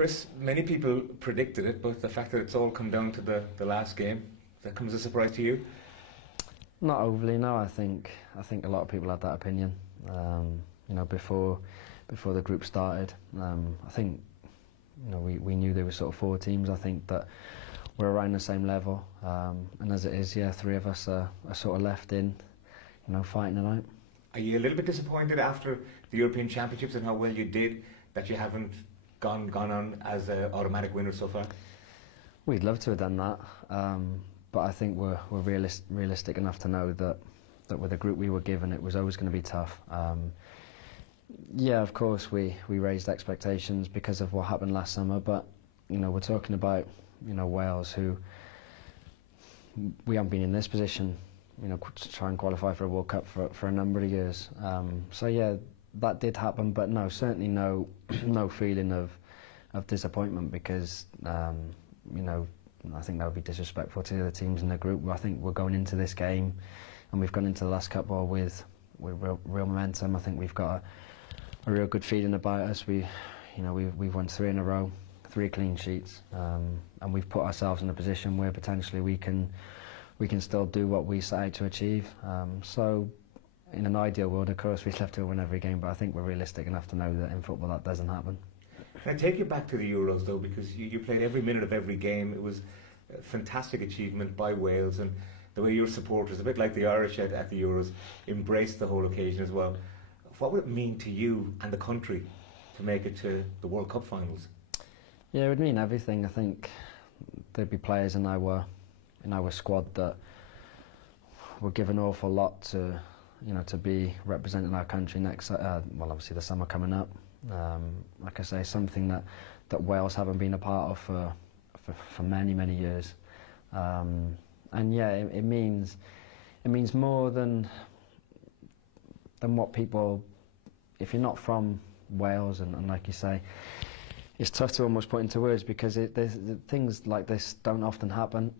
Chris, many people predicted it, but the fact that it's all come down to the last game, that comes as a surprise to you? Not overly, no. I think a lot of people had that opinion. Before the group started, I think we knew there were sort of 4 teams. I think that we're around the same level, and as it is, 3 of us are sort of left in, fighting it out. Are you a little bit disappointed after the European Championships and how well you did that you haven't gone on as an automatic winner so far? We'd love to have done that, but I think we're realistic enough to know that with the group we were given, it was always going to be tough. Of course we raised expectations because of what happened last summer, but we're talking about Wales, who we haven't been in this position to try and qualify for a World Cup for a number of years. That did happen, but no, certainly no feeling of disappointment, because I think that would be disrespectful to the other teams in the group. I think we're going into this game, and we've gone into the last couple with real momentum. I think we've got a real good feeling about us. We've won 3 in a row, 3 clean sheets, and we've put ourselves in a position where potentially we can still do what we set out to achieve. So in an ideal world, of course, we'd love to win every game, but I think we're realistic enough to know that in football that doesn't happen. Can I take you back to the Euros, though, because you played every minute of every game. It was a fantastic achievement by Wales, and the way your supporters, a bit like the Irish at the Euros, embraced the whole occasion as well. What would it mean to you and the country to make it to the World Cup finals? Yeah, it would mean everything. I think there'd be players in our squad that would give an awful lot to be representing our country next. Obviously the summer coming up. Like I say, something that Wales haven't been a part of for many years. It means more than what people. If you're not from Wales, and like you say, it's tough to almost put into words, because things like this don't often happen.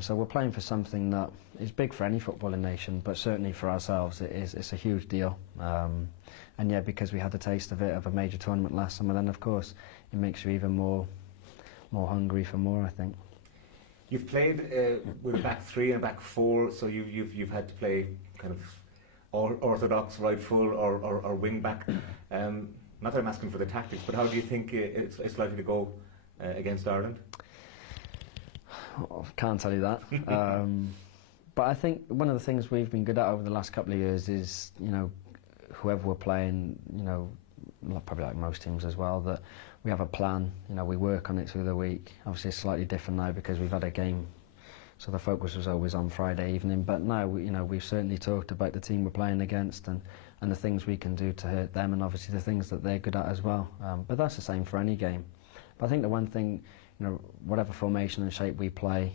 So we're playing for something that is big for any footballing nation, but certainly for ourselves it's a huge deal. Because we had the taste of it, of a major tournament last summer, then of course it makes you even more hungry for more, I think. You've played with a back 3 and a back 4, so you've had to play kind of orthodox right full or wing back. Not that I'm asking for the tactics, but how do you think it's likely to go against Ireland? Can't tell you that. But I think one of the things we've been good at over the last couple of years is, whoever we're playing, probably like most teams as well, that we have a plan. We work on it through the week. Obviously it's slightly different now because we've had a game, so the focus was always on Friday evening. But now, we've certainly talked about the team we're playing against and the things we can do to hurt them, and obviously the things that they're good at as well. But that's the same for any game. But I think the one thing, whatever formation and shape we play,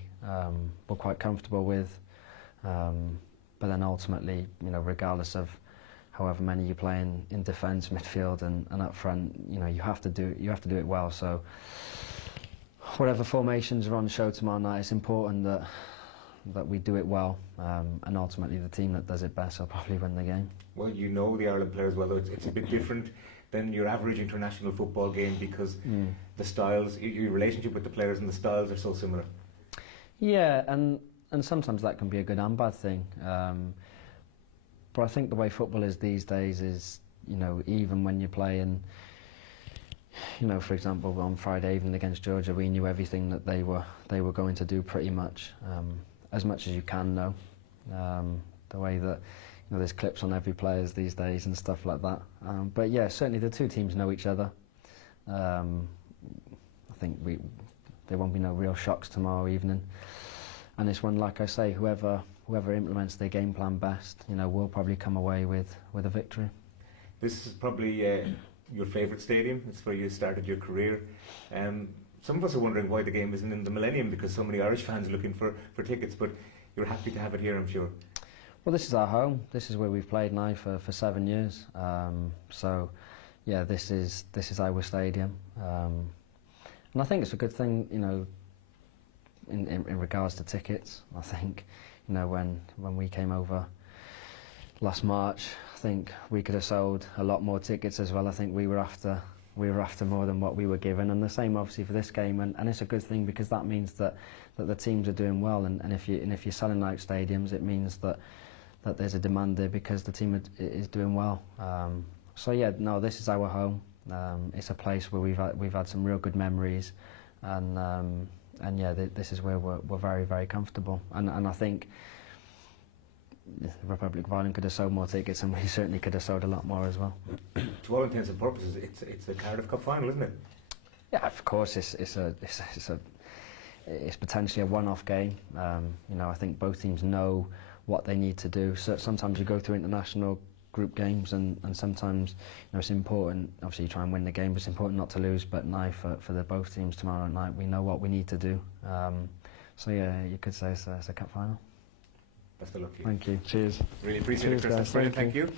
we're quite comfortable with. But then ultimately, regardless of however many you play in defence, midfield, and up front, you have to do it well. So whatever formations are on show tomorrow night, it's important that we do it well, and ultimately the team that does it best will probably win the game. Well, the Ireland players well, though it's a bit different than your average international football game, because the styles, your relationship with the players and the styles are so similar. Yeah, and sometimes that can be a good and bad thing. But I think the way football is these days is, even when you're playing, for example, on Friday evening against Georgia, we knew everything that they were going to do pretty much, as much as you can know. The way that there's clips on every players these days and stuff like that. But yeah, certainly the two teams know each other. I think there won't be no real shocks tomorrow evening. And it's one, like I say, whoever implements their game plan best, will probably come away with a victory. This is probably your favourite stadium. It's where you started your career. Some of us are wondering why the game isn't in the Millennium, because so many Irish fans are looking for tickets, but you're happy to have it here, I'm sure. Well, this is our home. This is where we've played now for 7 years. So, yeah, this is our stadium. And I think it's a good thing, in regards to tickets. I think, when we came over last March, I think we could have sold a lot more tickets as well. I think we were after we were after more than what we were given, and the same obviously for this game, and it's a good thing because that means that the teams are doing well, and if you're selling out stadiums, it means that there's a demand there because the team is doing well. So yeah, no, this is our home. It's a place where we've had some real good memories, and yeah, this is where we're very, very comfortable, and I think the Republic of Ireland could have sold more tickets, and we certainly could have sold a lot more as well. To all intents and purposes, it's a Cardiff Cup final, isn't it? Yeah, of course, it's potentially a one-off game. You know, I think both teams know what they need to do. So sometimes you go through international group games, and sometimes, you know, it's important. Obviously, you try and win the game, but it's important not to lose. But now for the both teams tomorrow night, we know what we need to do. So yeah, you could say it's a cup final. Best of luck to you. Thank you. Cheers. Really appreciate it, Chris. That's brilliant. Thank you.